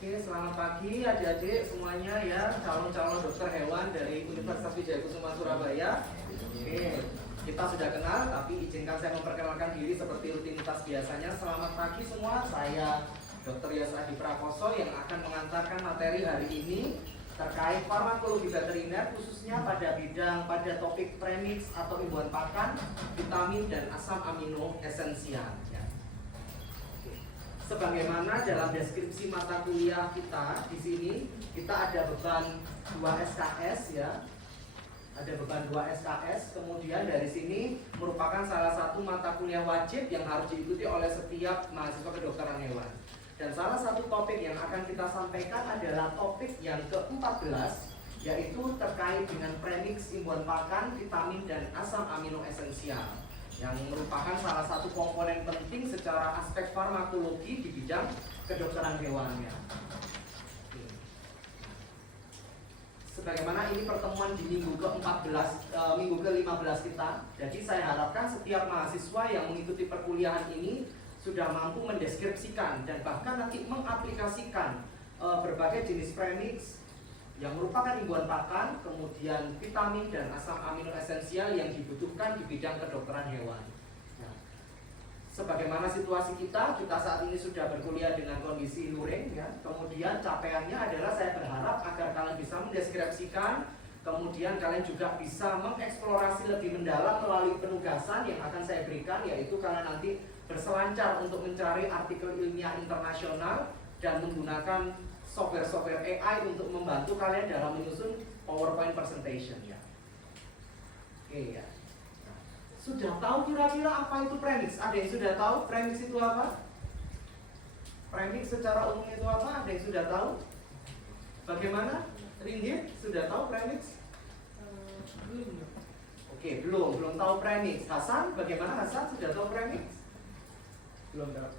Oke, selamat pagi adik-adik semuanya ya, calon-calon dokter hewan dari Universitas Wijayakusuma Surabaya. Oke, kita sudah kenal, tapi izinkan saya memperkenalkan diri seperti rutinitas biasanya. Selamat pagi semua, saya Dr. Yas Adi Prakoso yang akan mengantarkan materi hari ini terkait farmakologi veteriner, khususnya pada topik premix atau imbuhan pakan, vitamin dan asam amino esensial. Sebagaimana dalam deskripsi mata kuliah kita di sini, kita ada beban 2 SKS ya. Ada beban 2 SKS, kemudian dari sini merupakan salah satu mata kuliah wajib yang harus diikuti oleh setiap mahasiswa kedokteran hewan. Dan salah satu topik yang akan kita sampaikan adalah topik yang ke-14, yaitu terkait dengan premix imbuhan pakan, vitamin dan asam amino esensial, yang merupakan salah satu komponen penting secara aspek farmakologi di bidang kedokteran hewannya. Sebagaimana ini pertemuan di minggu ke-15 kita, jadi saya harapkan setiap mahasiswa yang mengikuti perkuliahan ini sudah mampu mendeskripsikan dan bahkan nanti mengaplikasikan berbagai jenis premix yang merupakan imbuhan pakan, kemudian vitamin dan asam amino esensial yang dibutuhkan di bidang kedokteran hewan. Nah, sebagaimana situasi kita saat ini sudah berkuliah dengan kondisi luring, ya. Kemudian capaiannya adalah saya berharap agar kalian bisa mendeskripsikan, kemudian kalian juga bisa mengeksplorasi lebih mendalam melalui penugasan yang akan saya berikan, yaitu kalian nanti berselancar untuk mencari artikel ilmiah internasional dan menggunakan software AI untuk membantu kalian dalam menyusun PowerPoint presentation ya. Oke ya. Nah, sudah tahu kira-kira apa itu premix? Ada yang sudah tahu premix itu apa? Premix secara umum itu apa? Ada yang sudah tahu? Bagaimana? Ringgit sudah tahu premix? Belum. Oke, belum tahu premix. Hasan, bagaimana Hasan sudah tahu premix? Belum tahu.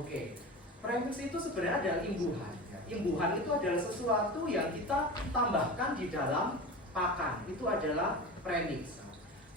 Oke. Premix itu sebenarnya adalah imbuhan. Imbuhan itu adalah sesuatu yang kita tambahkan di dalam pakan. Itu adalah premix.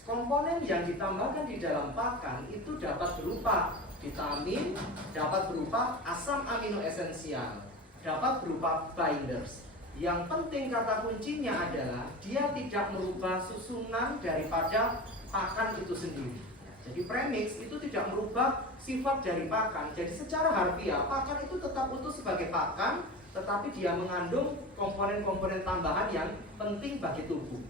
Komponen yang ditambahkan di dalam pakan itu dapat berupa vitamin, dapat berupa asam amino esensial, dapat berupa binders. Yang penting kata kuncinya adalah dia tidak merubah susunan daripada pakan itu sendiri. Jadi premix itu tidak merubah sifat dari pakan. Jadi secara harfiah pakan itu tetap utuh sebagai pakan, tetapi dia mengandung komponen-komponen tambahan yang penting bagi tubuh.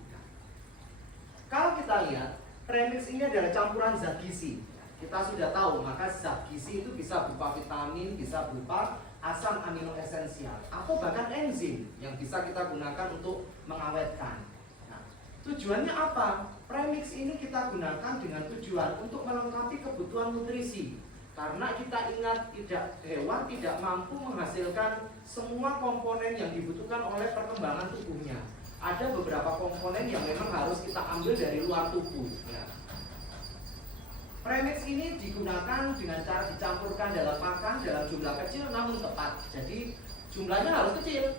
Kalau kita lihat, premix ini adalah campuran zat gizi. Kita sudah tahu, maka zat gizi itu bisa berupa vitamin, bisa berupa asam amino esensial, atau bahkan enzim yang bisa kita gunakan untuk mengawetkan. Nah, tujuannya apa? Premix ini kita gunakan dengan tujuan untuk melengkapi kebutuhan nutrisi. Karena kita ingat, hewan tidak mampu menghasilkan semua komponen yang dibutuhkan oleh perkembangan tubuhnya. Ada beberapa komponen yang memang harus kita ambil dari luar tubuh ya. Premix ini digunakan dengan cara dicampurkan dalam pakan dalam jumlah kecil namun tepat. Jadi jumlahnya harus kecil.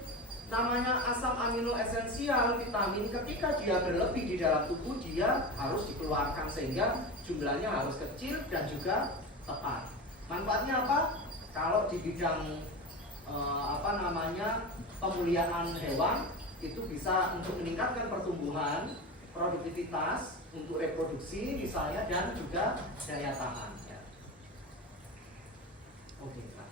Namanya asam amino esensial, vitamin, ketika dia berlebih di dalam tubuh dia harus dikeluarkan sehingga jumlahnya harus kecil dan juga tepat. Manfaatnya apa? Kalau di bidang pemulihan hewan itu bisa untuk meningkatkan pertumbuhan, produktivitas, untuk reproduksi misalnya, dan juga daya tahan ya. Oke, nah.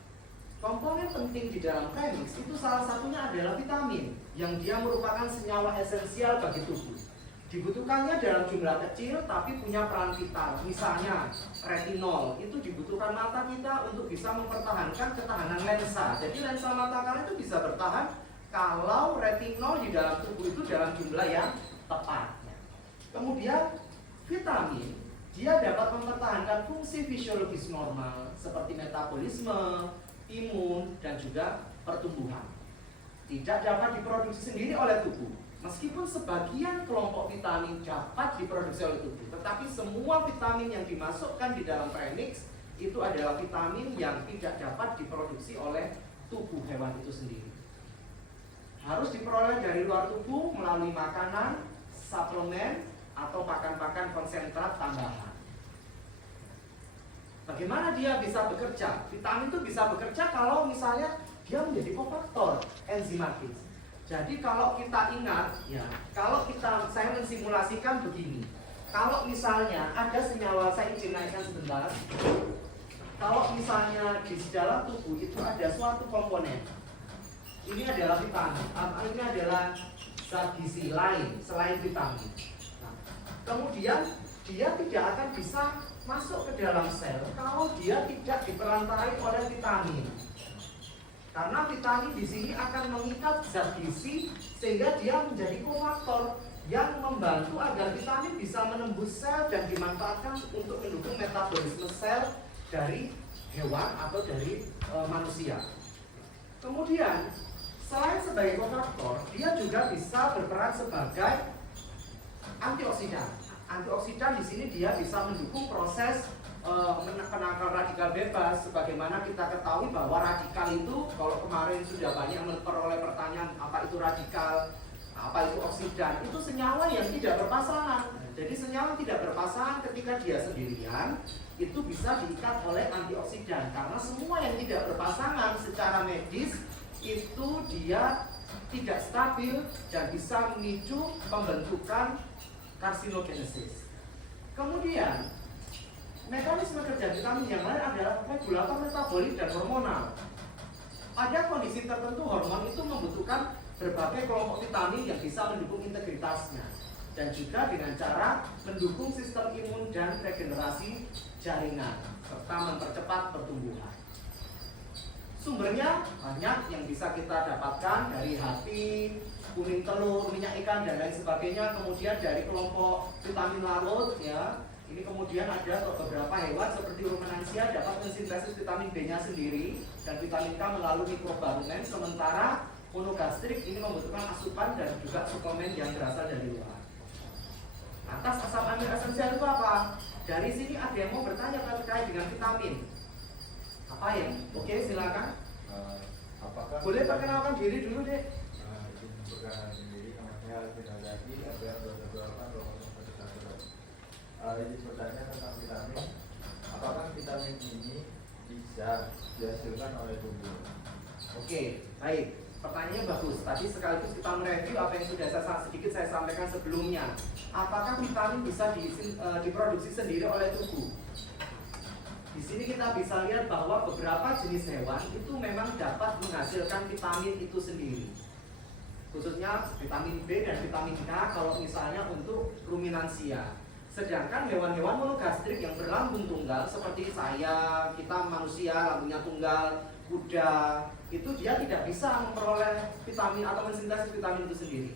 Komponen penting di dalam premix itu salah satunya adalah vitamin yang dia merupakan senyawa esensial bagi tubuh. Dibutuhkannya dalam jumlah kecil tapi punya peran vital. Misalnya retinol itu dibutuhkan mata kita untuk bisa mempertahankan ketahanan lensa. Jadi lensa mata kalian itu bisa bertahan kalau retinol di dalam tubuh itu dalam jumlah yang tepat. Kemudian vitamin dia dapat mempertahankan fungsi fisiologis normal seperti metabolisme, imun dan juga pertumbuhan. Tidak dapat diproduksi sendiri oleh tubuh. Meskipun sebagian kelompok vitamin dapat diproduksi oleh tubuh, tetapi semua vitamin yang dimasukkan di dalam premix itu adalah vitamin yang tidak dapat diproduksi oleh tubuh hewan itu sendiri. Harus diperoleh dari luar tubuh melalui makanan, suplemen, atau pakan-pakan konsentrat tambahan. Bagaimana dia bisa bekerja? Vitamin itu bisa bekerja kalau misalnya dia menjadi kofaktor enzimatis. Jadi kalau kita ingat, ya, saya mensimulasikan begini. Kalau misalnya ada senyawa, saya izin naikkan sebentar. Kalau misalnya di dalam tubuh itu ada suatu komponen, ini adalah vitamin, ini adalah zat gizi lain selain vitamin. Nah, kemudian dia tidak akan bisa masuk ke dalam sel kalau dia tidak diperantarai oleh vitamin. Karena vitamin di sini akan mengikat zat gizi sehingga dia menjadi kofaktor yang membantu agar vitamin bisa menembus sel dan dimanfaatkan untuk mendukung metabolisme sel dari hewan atau dari manusia. Kemudian selain sebagai kofaktor, dia juga bisa berperan sebagai antioksidan. Antioksidan di sini dia bisa mendukung proses penangkal radikal bebas. Sebagaimana kita ketahui bahwa radikal itu, kalau kemarin sudah banyak memperoleh pertanyaan apa itu radikal, apa itu oksidan, itu senyawa yang tidak berpasangan. Jadi senyawa tidak berpasangan ketika dia sendirian itu bisa diikat oleh antioksidan, karena semua yang tidak berpasangan secara medis itu dia tidak stabil dan bisa memicu pembentukan karsinogenesis. Kemudian mekanisme kerja vitamin yang lain adalah regulator metabolik dan hormonal. Pada kondisi tertentu hormon itu membutuhkan berbagai kelompok vitamin yang bisa mendukung integritasnya, dan juga dengan cara mendukung sistem imun dan regenerasi jaringan serta mempercepat pertumbuhan. Sumbernya banyak yang bisa kita dapatkan dari hati, kuning telur, minyak ikan dan lain sebagainya. Kemudian dari kelompok vitamin larut, ya. Ini kemudian ada beberapa hewan seperti rumenansia dapat mensintesis vitamin B-nya sendiri dan vitamin K melalui mikrobarumen. Sementara monogastrik ini membutuhkan asupan dan juga suplemen yang berasal dari luar. Atas asam amino esensial itu apa? Dari sini ada yang mau bertanya terkait dengan vitamin. Apa ya? Oke, silakan. Apakah boleh perkenalkan diri dulu, Dek? Perkenalkan diri, namanya Finazaki, APR 2008 ini bertanya tentang vitamin. Apakah vitamin ini bisa dihasilkan oleh tubuh? Oke, baik. Pertanyaannya bagus. Tadi sekaligus kita mereview apa yang sudah sedikit saya sampaikan sebelumnya. Apakah vitamin bisa diproduksi sendiri oleh tubuh? Di sini kita bisa lihat bahwa beberapa jenis hewan itu memang dapat menghasilkan vitamin itu sendiri. Khususnya vitamin B dan vitamin K kalau misalnya untuk ruminansia. Sedangkan hewan-hewan monogastrik yang berlambung tunggal seperti saya, kita manusia lambungnya tunggal, kuda, itu dia tidak bisa memperoleh vitamin atau mensintesis vitamin itu sendiri.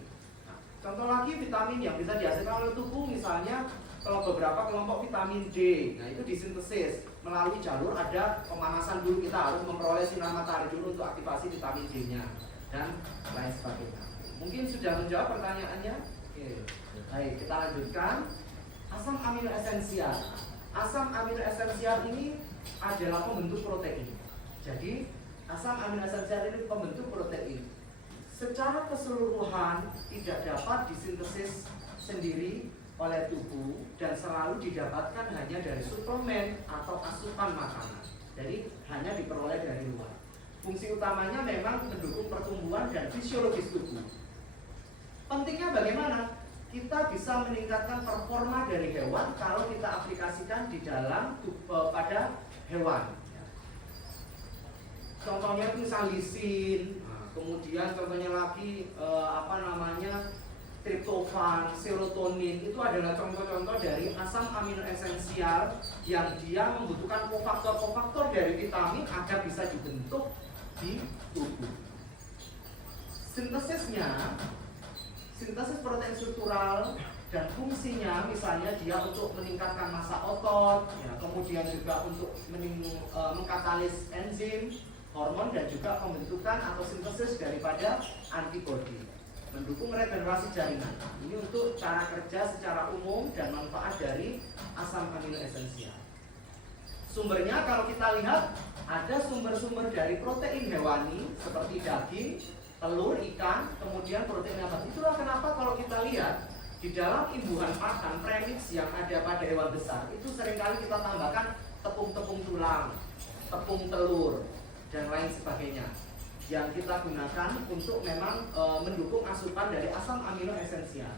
Nah, contoh lagi vitamin yang bisa dihasilkan oleh tubuh misalnya kalau beberapa kelompok vitamin D, nah itu disintesis melalui jalur ada pemanasan dulu, kita harus memperoleh sinar matahari dulu untuk aktivasi vitamin D-nya dan lain sebagainya. Mungkin sudah menjawab pertanyaannya? Oke. Baik, kita lanjutkan. Asam amino esensial. Asam amino esensial ini adalah pembentuk protein. Jadi asam amino esensial ini pembentuk protein. Secara keseluruhan tidak dapat disintesis sendiri oleh tubuh dan selalu didapatkan hanya dari suplemen atau asupan makanan. Jadi hanya diperoleh dari luar. Fungsi utamanya memang mendukung pertumbuhan dan fisiologis tubuh. Pentingnya bagaimana? Kita bisa meningkatkan performa dari hewan kalau kita aplikasikan di dalam pada hewan. Contohnya itu misal lisin, kemudian contohnya lagi triptofan, serotonin, itu adalah contoh-contoh dari asam amino esensial yang dia membutuhkan kofaktor-kofaktor dari vitamin agar bisa dibentuk di tubuh. Sintesis protein struktural dan fungsinya misalnya dia untuk meningkatkan massa otot, ya, kemudian juga untuk mengkatalis enzim, hormon dan juga pembentukan atau sintesis daripada antibodi, mendukung regenerasi jaringan. Ini untuk cara kerja secara umum dan manfaat dari asam amino esensial. Sumbernya kalau kita lihat ada sumber-sumber dari protein hewani seperti daging, telur, ikan, kemudian protein nabati. Itulah kenapa kalau kita lihat di dalam imbuhan pakan premix yang ada pada hewan besar itu seringkali kita tambahkan tepung-tepung tulang, tepung telur dan lain sebagainya. yang kita gunakan untuk memang mendukung asupan dari asam amino esensial.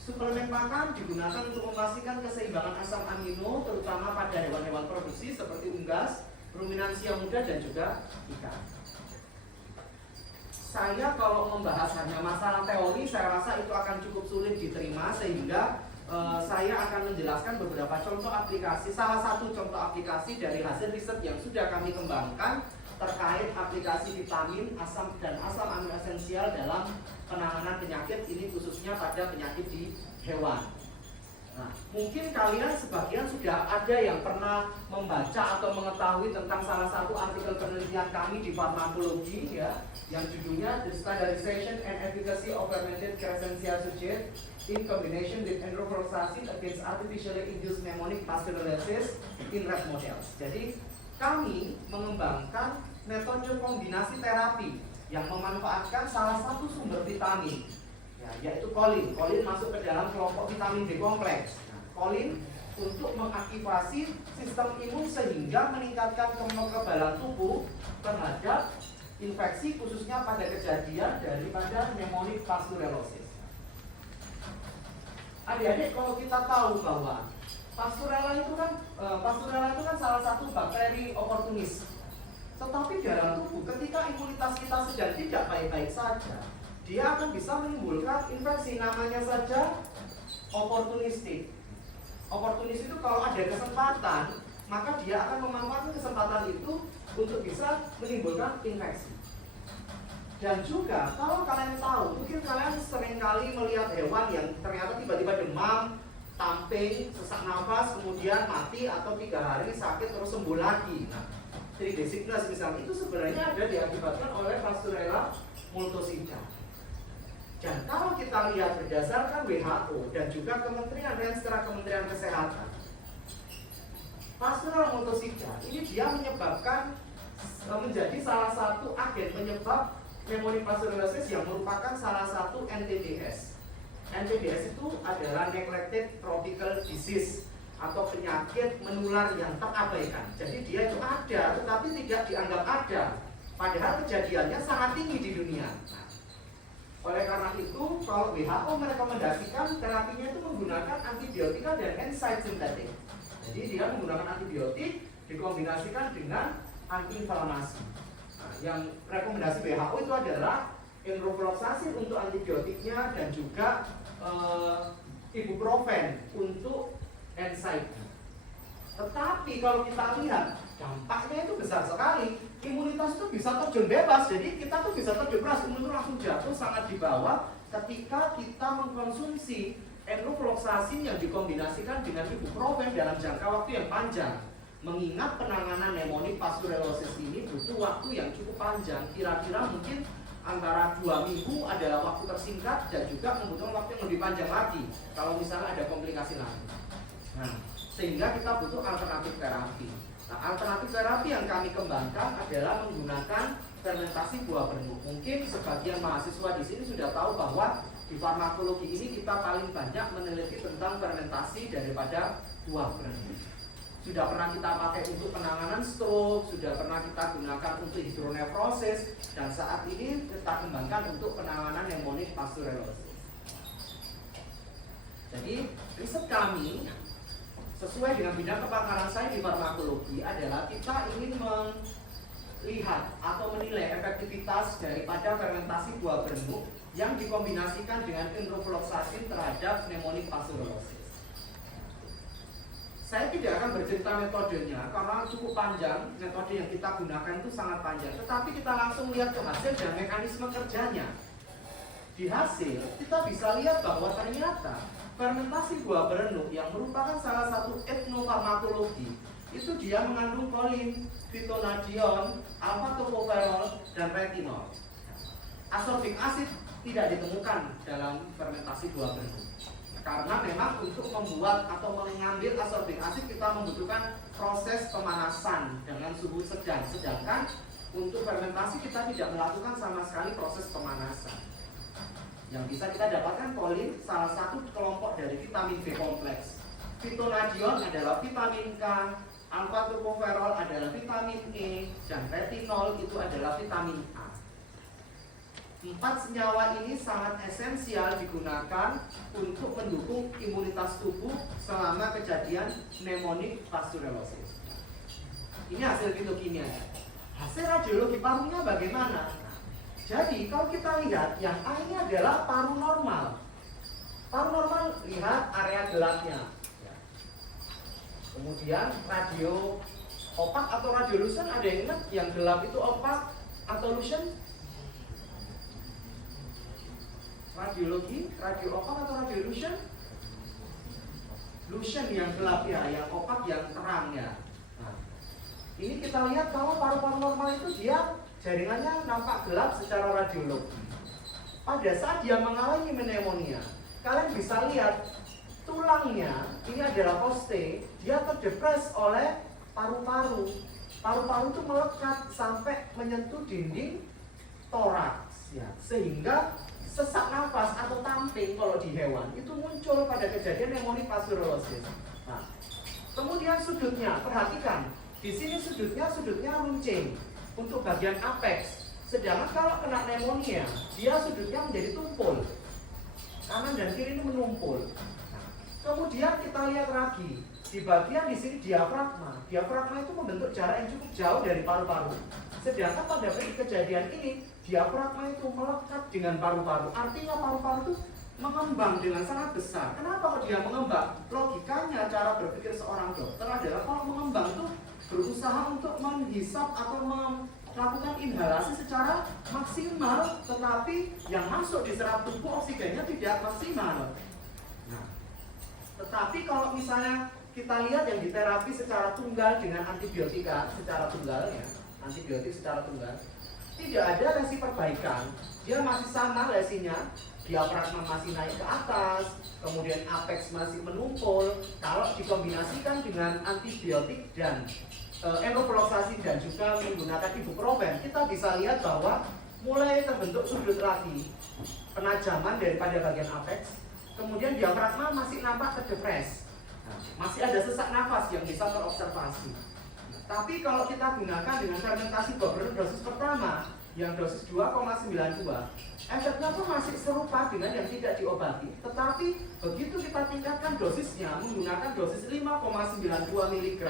Suplemen pakan digunakan untuk memastikan keseimbangan asam amino terutama pada hewan-hewan produksi seperti unggas, ruminansia muda dan juga ikan. Saya kalau membahas hanya masalah teori, saya rasa itu akan cukup sulit diterima, sehingga saya akan menjelaskan beberapa contoh aplikasi. Salah satu contoh aplikasi dari hasil riset yang sudah kami kembangkan terkait aplikasi vitamin, asam dan asam amino esensial dalam penanganan penyakit, ini khususnya pada penyakit di hewan. Nah, mungkin kalian sebagian sudah ada yang pernah membaca atau mengetahui tentang salah satu artikel penelitian kami di Pharmacology ya, yang judulnya The Standardization and Efficacy of Fermented Crescentia Succinate in Combination with Enterofloxacin Against Artificially Induced Mnemonic Pasteurlysis in Rat Models. Jadi kami mengembangkan metode kombinasi terapi yang memanfaatkan salah satu sumber vitamin, ya, yaitu kolin. Kolin masuk ke dalam kelompok vitamin B kompleks. Nah, kolin untuk mengaktifasi sistem imun sehingga meningkatkan kekebalan tubuh terhadap infeksi, khususnya pada kejadian daripada pneumonia pasteurellosis. Adik-adik, kalau kita tahu bahwa Pasteurella itu kan salah satu bakteri oportunis. Tetapi dalam tubuh ketika imunitas kita sedang tidak baik-baik saja, dia akan bisa menimbulkan infeksi, namanya saja oportunistik. Oportunis itu kalau ada kesempatan, maka dia akan memanfaatkan kesempatan itu untuk bisa menimbulkan infeksi. Dan juga kalau kalian tahu, mungkin kalian seringkali melihat hewan yang ternyata tiba-tiba demam, tamping, sesak nafas, kemudian mati atau 3 hari sakit terus sembuh lagi. Nah, 3-day sickness misalnya, itu sebenarnya ada diakibatkan oleh Pasteurella multocida. Dan kalau kita lihat berdasarkan WHO dan juga Kementerian Renstra Kementerian Kesehatan, Pasteurella multocida ini dia menyebabkan menjadi salah satu agen penyebab pneumonia pasteurellosis yang merupakan salah satu NTDs. NTDs itu adalah neglected tropical disease atau penyakit menular yang terabaikan. Jadi dia itu ada tetapi tidak dianggap ada, padahal kejadiannya sangat tinggi di dunia. Nah, oleh karena itu, kalau WHO merekomendasikan terapinya itu menggunakan antibiotika dan enzyme sintetik. Jadi dia menggunakan antibiotik dikombinasikan dengan antiinflamasi. Nah, yang rekomendasi WHO itu adalah enrofloxacin untuk antibiotiknya dan juga ibuprofen untuk enzyme. Tetapi kalau kita lihat dampaknya itu besar sekali. Imunitas itu bisa terjun bebas, jadi kita tuh bisa terjun bebas, imunitas langsung jatuh sangat di bawah ketika kita mengkonsumsi enrofloxacin yang dikombinasikan dengan ibuprofen dalam jangka waktu yang panjang. Mengingat penanganan pneumonia pasteurellosis ini butuh waktu yang cukup panjang, kira-kira mungkin antara 2 minggu adalah waktu tersingkat dan juga membutuhkan waktu yang lebih panjang lagi kalau misalnya ada komplikasi lain. Nah, sehingga kita butuh alternatif terapi. Nah, alternatif terapi yang kami kembangkan adalah menggunakan fermentasi buah berenuk. Mungkin sebagian mahasiswa di sini sudah tahu bahwa di farmakologi ini kita paling banyak meneliti tentang fermentasi daripada buah berenuk. Sudah pernah kita pakai untuk penanganan stroke, sudah pernah kita gunakan untuk hidronefrosis, dan saat ini kita kembangkan untuk penanganan pneumonia pasteurellosis. Jadi riset kami sesuai dengan bidang kepakaran saya di farmakologi adalah kita ingin melihat atau menilai efektivitas daripada fermentasi buah berenuk yang dikombinasikan dengan enrofloxacin terhadap pneumonia pasteurellosis. Saya tidak akan bercerita metodenya karena cukup panjang, metode yang kita gunakan itu sangat panjang. Tetapi kita langsung lihat ke hasil dan mekanisme kerjanya. Di hasil, kita bisa lihat bahwa ternyata fermentasi buah berenuk yang merupakan salah satu etnofarmakologi itu dia mengandung kolin, fitonadion, alpha-tocopherol, dan retinol. Ascorbic acid tidak ditemukan dalam fermentasi buah berenuk. Karena memang untuk membuat atau mengambil ascorbic acid kita membutuhkan proses pemanasan dengan suhu sedang. Sedangkan untuk fermentasi kita tidak melakukan sama sekali proses pemanasan. Yang bisa kita dapatkan kolin salah satu kelompok dari vitamin B kompleks. Fitonadion adalah vitamin K, alpha-tocopherol adalah vitamin vitamin E, dan retinol itu adalah vitamin A. 4 senyawa ini sangat esensial digunakan untuk mendukung imunitas tubuh selama kejadian pneumonik pasteurellosis. Ini hasil fitokimia. Hasil radiologi parunya bagaimana? Jadi kalau kita lihat yang A ini adalah paru normal. Paru normal, lihat area gelapnya. Kemudian radio opak atau radiolucent, ada yang ingat yang gelap itu opak atau lucent? Radiologi, radio opak atau radiolucent? Lucent yang gelap ya, yang opak yang terang ya. Nah, ini kita lihat kalau paru-paru normal itu dia jaringannya nampak gelap secara radiologi. Pada saat dia mengalami pneumonia, kalian bisa lihat tulangnya, ini adalah poste, dia terdepres oleh paru-paru. Paru-paru itu melekat sampai menyentuh dinding toraks ya, sehingga sesak nafas atau tamping kalau di hewan itu muncul pada kejadian pneumonik pasteurellosis. Nah, kemudian sudutnya, perhatikan, di sini sudutnya runcing untuk bagian apex. Sedangkan kalau kena pneumonia, dia sudutnya menjadi tumpul, kanan dan kiri ini menumpul. Nah, kemudian kita lihat lagi di bagian di sini diafragma. Diafragma itu membentuk jarak yang cukup jauh dari paru-paru. Sedangkan pada kejadian ini diafragma itu melekat dengan paru-paru. Artinya paru-paru itu mengembang dengan sangat besar. Kenapa kok dia mengembang? Logikanya cara berpikir seorang dokter adalah kalau mengembang itu berusaha untuk menghisap atau melakukan inhalasi secara maksimal, tetapi yang masuk di serap tubuh oksigennya tidak maksimal. Nah, tetapi kalau misalnya kita lihat yang diterapi secara tunggal dengan antibiotika secara tunggal ya, antibiotik secara tunggal, tidak ada lesi perbaikan. Dia masih sama lesinya, diafragma masih naik ke atas, kemudian apex masih menumpul. Kalau dikombinasikan dengan antibiotik dan enrofloxacin dan juga menggunakan ibuprofen, kita bisa lihat bahwa mulai terbentuk sudut lagi, penajaman daripada bagian apex. Kemudian diafragma masih nampak terdepres, masih ada sesak nafas yang bisa terobservasi. Tapi kalau kita gunakan dengan fermentasi Bobrun dosis pertama yang dosis 2,92, efeknya pun masih serupa dengan yang tidak diobati. Tetapi begitu kita tingkatkan dosisnya menggunakan dosis 5,92 mg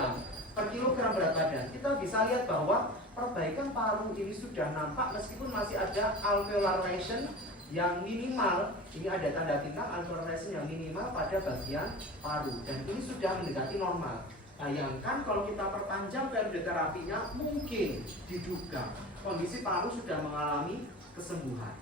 per kilogram berat badan, kita bisa lihat bahwa perbaikan paru ini sudah nampak meskipun masih ada alveolar lesion yang minimal. Ini ada tanda bintang alveolar lesion yang minimal pada bagian paru, dan ini sudah mendekati normal. Bayangkan kalau kita perpanjang periode terapinya, mungkin diduga kondisi paru sudah mengalami kesembuhan.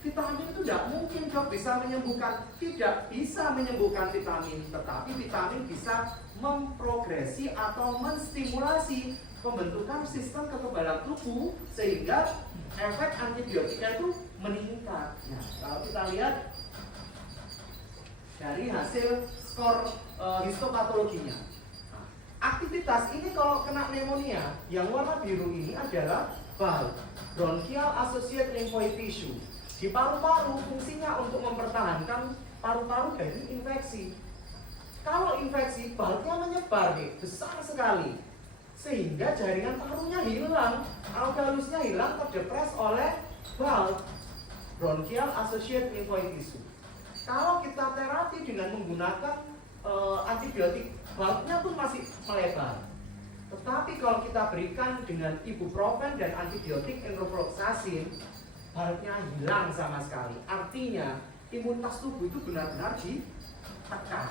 Vitamin itu tidak mungkin dok bisa menyembuhkan, tidak bisa menyembuhkan vitamin, tetapi vitamin bisa memprogresi atau menstimulasi pembentukan sistem kekebalan tubuh sehingga efek antibiotika itu meningkat. Nah, kalau kita lihat dari hasil skor histopatologinya, aktivitas ini kalau kena pneumonia, yang warna biru ini adalah BAL, bronchial associated lymphoid tissue. Di paru-paru fungsinya untuk mempertahankan paru-paru dari infeksi. Kalau infeksi, BAL-nya menyebar besar sekali, sehingga jaringan parunya hilang, alveolusnya hilang, terdepres oleh BAL, bronchial associated lymphoid tissue. Kalau kita terapi dengan menggunakan antibiotik, valve-nya pun masih melebar. Tetapi kalau kita berikan dengan ibuprofen dan antibiotik enrofloxacin, valve-nya hilang sama sekali. Artinya imunitas tubuh itu benar-benar ditekan.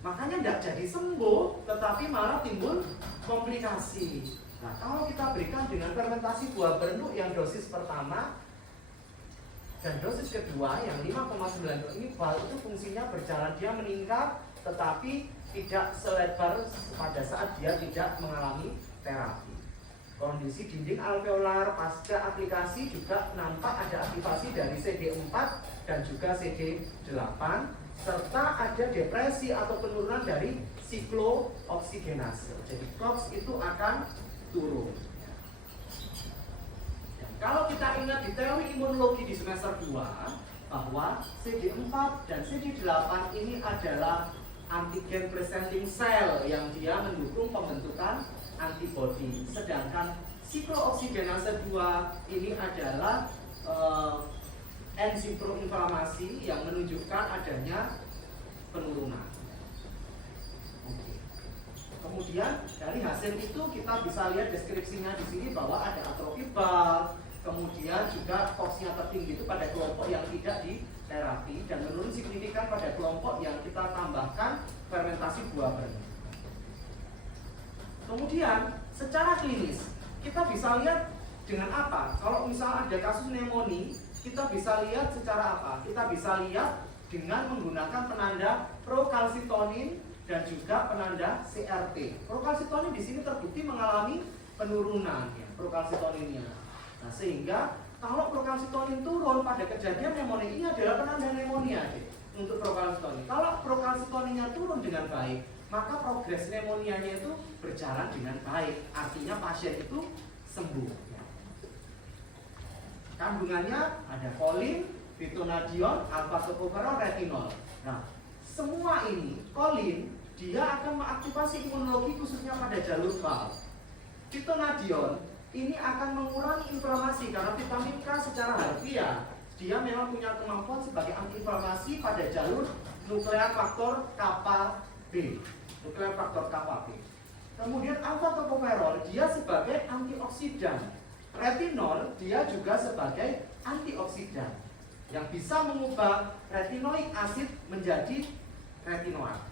Makanya tidak jadi sembuh, tetapi malah timbul komplikasi. Nah, kalau kita berikan dengan fermentasi buah bernuk yang dosis pertama dan dosis kedua yang 5,9, ini valve itu fungsinya berjalan, dia meningkat tetapi tidak selebar pada saat dia tidak mengalami terapi. Kondisi dinding alveolar pasca aplikasi juga nampak ada aktivasi dari CD4 dan juga CD8 serta ada depresi atau penurunan dari siklooksigenase. Jadi COX itu akan turun. Kalau kita ingat di teori imunologi di semester 2 bahwa CD4 dan CD8 ini adalah antigen presenting cell yang dia mendukung pembentukan antibodi. Sedangkan siklooksigenase 2 ini adalah enzim proinflamasi yang menunjukkan adanya penurunan. Oke. Kemudian dari hasil itu kita bisa lihat deskripsinya di sini bahwa ada atrofi bulk, kemudian juga toksnya tertinggi itu pada kelompok yang tidak diterapi dan menurun signifikan pada kelompok yang kita tambahkan fermentasi buah berenang. Kemudian secara klinis kita bisa lihat dengan apa? Kalau misal ada kasus pneumonia, kita bisa lihat secara apa? Kita bisa lihat dengan menggunakan penanda prokalsitonin dan juga penanda CRP. Prokalsitonin di sini terbukti mengalami penurunan ya, prokalsitoninnya. Nah, sehingga kalau prokalsitonin turun pada kejadian pneumonia, ini adalah penanda pneumonia deh, untuk prokalsitonin. Kalau prokalsitoninnya turun dengan baik, maka progres pneumonianya itu berjalan dengan baik. Artinya pasien itu sembuh. Kandungannya ada kolin, fitonadion, alfa-tokoferol, retinol. Nah, semua ini kolin dia akan mengaktifasi imunologi khususnya pada jalur BAL. Fitonadion ini akan mengurangi inflamasi karena vitamin K secara harfiah dia memang punya kemampuan sebagai antiinflamasi pada jalur nuklear faktor kappa B. Nuklear faktor kappa B. Kemudian alfa-tokoferol dia sebagai antioksidan. Retinol dia juga sebagai antioksidan yang bisa mengubah retinoik acid menjadi retinoat.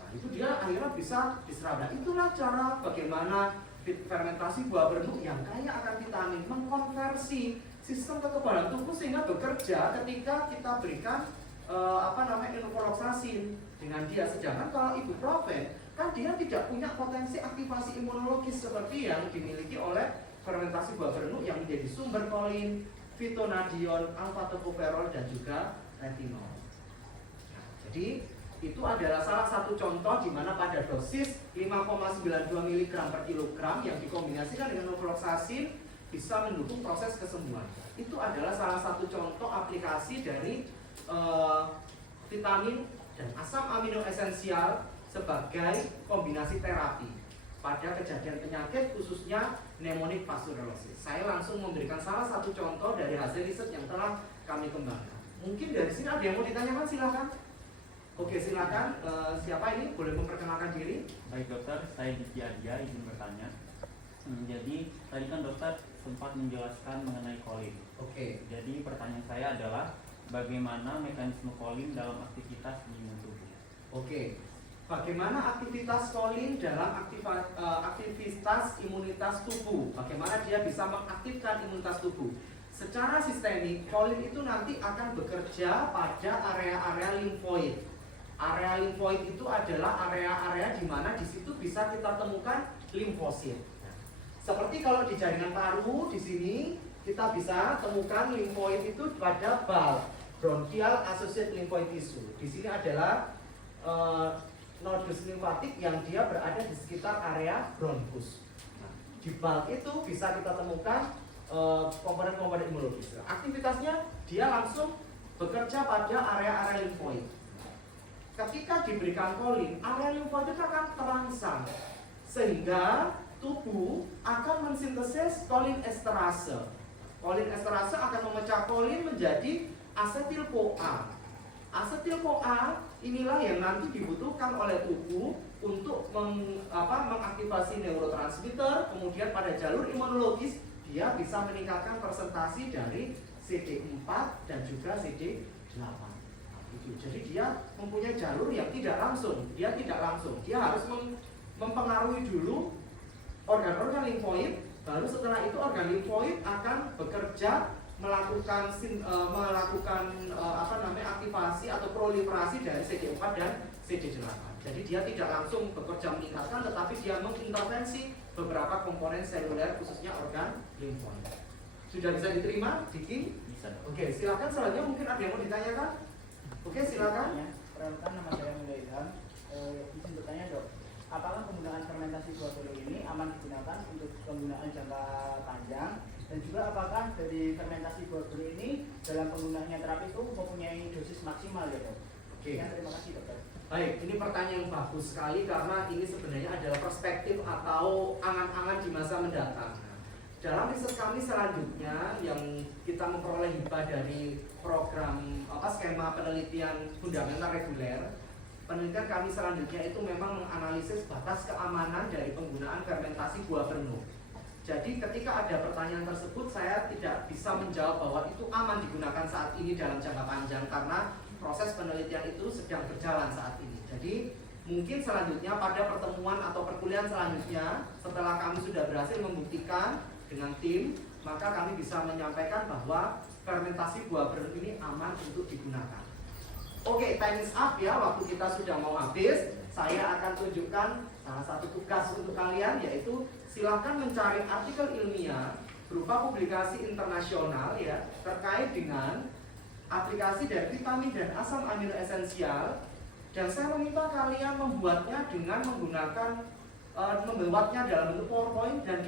Nah, itu dia akhirnya bisa diserap. Nah, itulah cara bagaimana fermentasi buah berenuk yang kaya akan vitamin mengkonversi sistem kekebalan tubuh sehingga bekerja ketika kita berikan imunofoloksasin dengan dia. Sedangkan kalau ibuprofen kan dia tidak punya potensi aktivasi imunologis seperti yang dimiliki oleh fermentasi buah berenuk yang menjadi sumber kolin, fitonadion, alfa-tokoferol dan juga retinol. Nah, jadi itu adalah salah satu contoh di mana pada dosis 5,92 mg per kilogram yang dikombinasikan dengan ofloxacin bisa mendukung proses kesembuhan. Itu adalah salah satu contoh aplikasi dari vitamin dan asam amino esensial sebagai kombinasi terapi pada kejadian penyakit khususnya pneumonic pasteurellosis. Saya langsung memberikan salah satu contoh dari hasil riset yang telah kami kembangkan. Mungkin dari sini ada yang mau ditanyakan, silakan. Oke, silakan. Siapa ini? Boleh memperkenalkan diri? Baik dokter, saya Diki Adia, izin bertanya. Jadi tadi kan dokter sempat menjelaskan mengenai kolin. Oke. Jadi pertanyaan saya adalah bagaimana mekanisme kolin dalam aktivitas di imun tubuh? Oke. Bagaimana aktivitas kolin dalam aktivitas imunitas tubuh? Bagaimana dia bisa mengaktifkan imunitas tubuh? Secara sistemik, kolin itu nanti akan bekerja pada area-area limfoid. Area limfoid itu adalah area-area di mana di situ bisa kita temukan limfosit. Seperti kalau di jaringan paru di sini kita bisa temukan limfoid itu pada BAL, bronchial associated lymphoid tissue. Di sini adalah nodus limfatik yang dia berada di sekitar area bronkus. Nah, di BAL itu bisa kita temukan komponen-komponen imunologis. Aktivitasnya dia langsung bekerja pada area-area limfoid. Ketika diberikan kolin, area limfoid itu akan terangsang sehingga tubuh akan mensintesis kolin esterase. Kolin esterase akan memecah kolin menjadi asetil-CoA. Asetil-CoA inilah yang nanti dibutuhkan oleh tubuh untuk mengaktifasi neurotransmitter, kemudian pada jalur imunologis dia bisa meningkatkan presentasi dari CD4 dan juga CD8. Jadi dia mempunyai jalur yang tidak langsung, dia harus mempengaruhi dulu organ-organ limfoid, baru setelah itu organ limfoid akan bekerja melakukan aktivasi atau proliferasi dari CD4 dan CD8. Jadi dia tidak langsung bekerja meningkatkan, tetapi dia mengintervensi beberapa komponen seluler khususnya organ limfoid. Sudah bisa diterima, Diki? Bisa. Oke, silakan selanjutnya mungkin ada yang mau ditanyakan. Oke, silakan. Perkenalkan, nama saya Mulya Ilham. Izin bertanya dok, apakah penggunaan fermentasi buah berenuk ini aman digunakan untuk penggunaan jangka panjang? Dan juga apakah dari fermentasi buah berenuk ini dalam penggunaannya terapi itu mempunyai dosis maksimal ya dok? Oke. Ya, terima kasih dokter. Baik, ini pertanyaan yang bagus sekali karena ini sebenarnya adalah perspektif atau angan-angan di masa mendatang. Dalam riset kami selanjutnya yang kita memperoleh hibah dari program skema penelitian fundamental reguler, penelitian kami selanjutnya itu memang menganalisis batas keamanan dari penggunaan fermentasi buah penuh. Jadi ketika ada pertanyaan tersebut, saya tidak bisa menjawab bahwa itu aman digunakan saat ini dalam jangka panjang karena proses penelitian itu sedang berjalan saat ini. Jadi mungkin selanjutnya pada pertemuan atau perkuliahan selanjutnya, setelah kami sudah berhasil membuktikan dengan tim, maka kami bisa menyampaikan bahwa fermentasi buah penuh ini aman untuk digunakan. Oke, time is up ya, waktu kita sudah mau habis. Saya akan tunjukkan salah satu tugas untuk kalian, yaitu silakan mencari artikel ilmiah berupa publikasi internasional ya terkait dengan aplikasi dari vitamin dan asam amino esensial, dan saya meminta kalian membuatnya dengan membuatnya dalam bentuk PowerPoint dan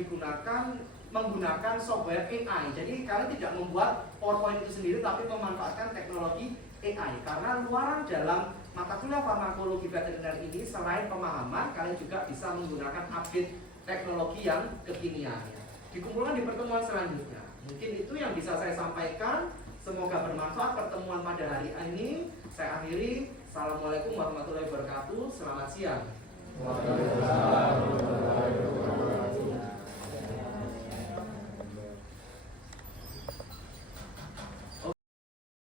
menggunakan software AI. Jadi kalian tidak membuat PowerPoint itu sendiri, tapi memanfaatkan teknologi AI, karena luaran dalam mata kuliah farmakologi veteriner ini selain pemahaman, kalian juga bisa menggunakan update teknologi yang kekinian ya. Dikumpulkan di pertemuan selanjutnya. Mungkin itu yang bisa saya sampaikan. Semoga bermanfaat pertemuan pada hari ini. Saya akhiri. Assalamualaikum warahmatullahi wabarakatuh. Selamat siang. Waalaikumsalam.